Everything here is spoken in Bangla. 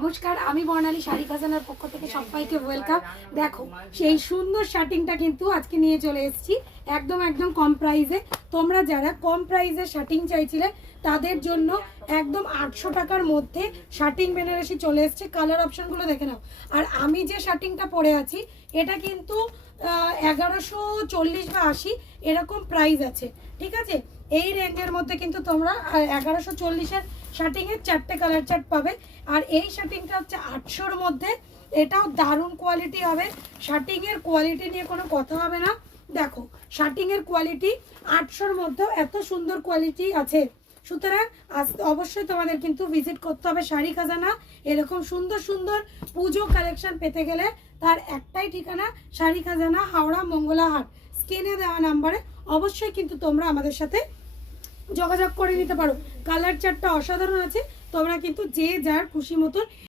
নমস্কার, আমি বর্ণালী শাড়ি খাজানার পক্ষ থেকে সবাইকে ওয়েলকাম। দেখো সেই সুন্দর শার্টিংটা কিন্তু আজকে নিয়ে চলে এসেছি একদম একদম কম প্রাইসে। তোমরা যারা কম প্রাইসে শার্টিং চাইছিলে তাদের জন্য একদম 800 টাকার মধ্যে শার্টিং বেনারসি চলে এসেছে। কালার অপশনগুলো দেখে নাও। আর আমি যে শার্টিংটা পরে আছি এটা কিন্তু 1140 বা 80 এরকম প্রাইস আছে, ঠিক আছে। এই রেঞ্জের মধ্যে কিন্তু তোমরা 1140-এর শার্টিংয়ের 4টে কালার চার্ট পাবে। আর এই শার্টিংটা হচ্ছে 800-র মধ্যে। এটাও দারুণ কোয়ালিটি হবে, শার্টিংয়ের কোয়ালিটি নিয়ে কোনো কথা হবে না। দেখো শার্টিংয়ের কোয়ালিটি 800-র মধ্যেও এত সুন্দর কোয়ালিটি আছে। সুতরাং অবশ্যই তোমাদের কিন্তু ভিজিট করতে হবে শাড়ি খাজানা। এরকম সুন্দর সুন্দর পুজো কালেকশন পেতে গেলে তার একটাই ঠিকানা, শাড়ি খাজানা, হাওড়া মঙ্গলাহাট। স্ক্রিনে দেওয়া নাম্বারে অবশ্যই কিন্তু তোমরা আমাদের সাথে যোগাযোগ করে নিতে পারো। কালার চার্টটা অসাধারণ আছে, তোমরা কিন্তু যে যার খুশি মতন